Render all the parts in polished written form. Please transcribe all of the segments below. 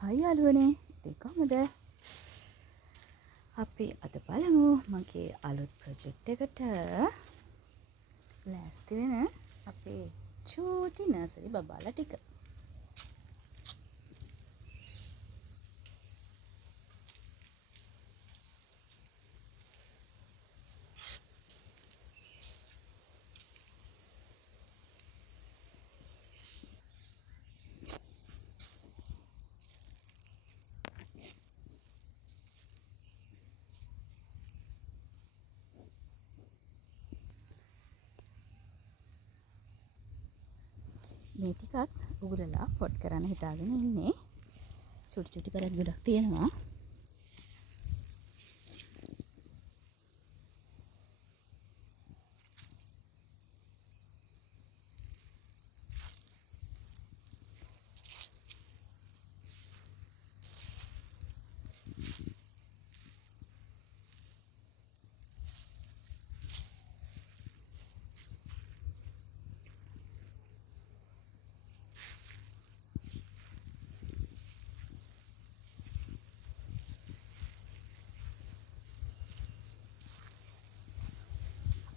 හයි යාළුවනේ, ඉතින් කොහමද? අපි අද බලමු මගේ අලුත් ප්‍රොජෙක්ට් එකට ලෑස්ති වෙන අපේ චූටි නර්සරි බබාලා ටික. මේ ටිකත් උගුරලා පොට් කරන්න හිතාගෙන ඉන්නේ. චූටි චූටි කරත් ගොඩක් තියෙනවා.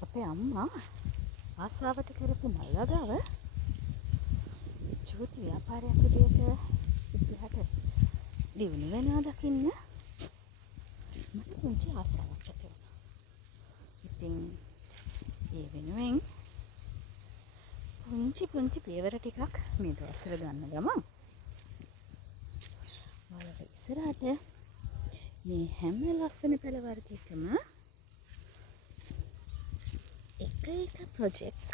අපේ අම්මා ආසාවට කරපු මල් වගාව චූටි ව්‍යාපාරයක් විදියට ඉස්සරහට දියුණු වෙනවා දකින්න මට පුංචි ආසාවක් ඇති වුණා. ඉතින් ඒ වෙනුවෙන් පුංචි පියවර ටිකක් මේ දවස්වල ගන්න ගමන් ඔයාලට ඉස්සරහට මේ හැම ලස්සන පෙළ වර්ගයකම එක ප්‍රොජෙක්ට්ස්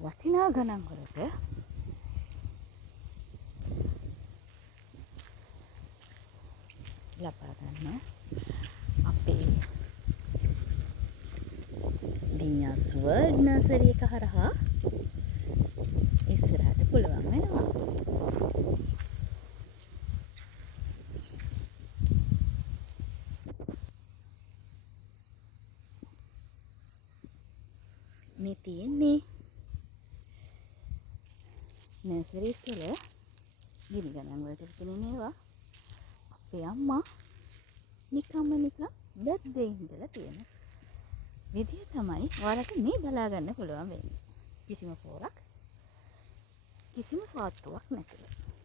වටිනා ගණන් වලට ලබා ගන්න අපේ දින්යාස් වර්ල්ඩ් නර්සරි එක හරහා ඉස්සරහට පුළුවන් වෙනවා. මේ තියෙන්නේ නර්සරිස් වල ගිනි ගණන් වලට විකුණන ඒවා අපේ අම්මා නිකන් බැද්දේ ඉඳලා තියෙන විදිය තමයි ඔයාලට මේ බලා ගන්න පුළුවන් වෙන්නේ. කිසිම පොරක් කිසිම සාත්තුවක් නැතිව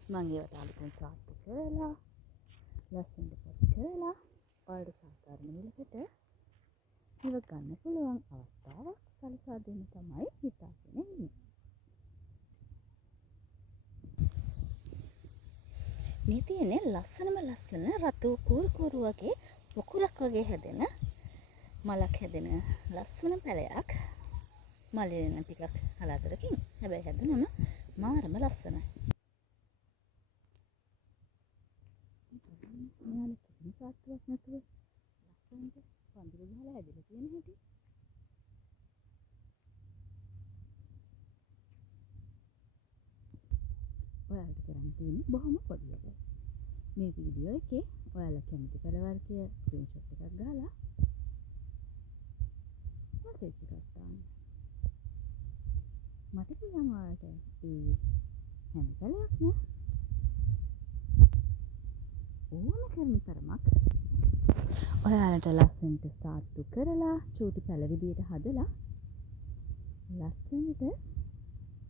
මම ඒවට අලුතෙන් සාත්තු කරලා ලස්සනට පොත් කරලා ඔයාලට සාධාරණ මිලකට ඉව ගන්න පුළුවන් අවස්ථාවක් සලසා දෙන්න තමයි හිතාගෙන ඉන්නේ. මේ තියෙන්නේ ලස්සන රතු කූරු වගේ පොකුරක් වගේ හැදෙන මලක් හැදෙන ලස්සන පැලයක්. මලින ටිකක් කලාතුරකින් හැබැයි හැදුනම මාරම ලස්සනයි. මෙයාලා කිසිම සාත්තුවක් නැතුව ලස්සනට පඳුරු ගහලා හැදලා තියෙන හැටි. ඔයාලට කරන්න තියෙන්නේ බොහොම පොඩි එකක්. මේ වීඩියෝ එකේ ඔයාලා කැමති පෙළ වර්ගය ස්ක්‍රීන්ෂොට් එකක් ගහලා මැසේජ් එකක් දාන්න. මට පුළුවන් ඔයාලට ඒ හැම පැලයක්ම ඕන කරන තරමක් ඔයාලට ලස්සනට සාත්තු කරලා චූටි පැල විදියට හදලා ලස්සනට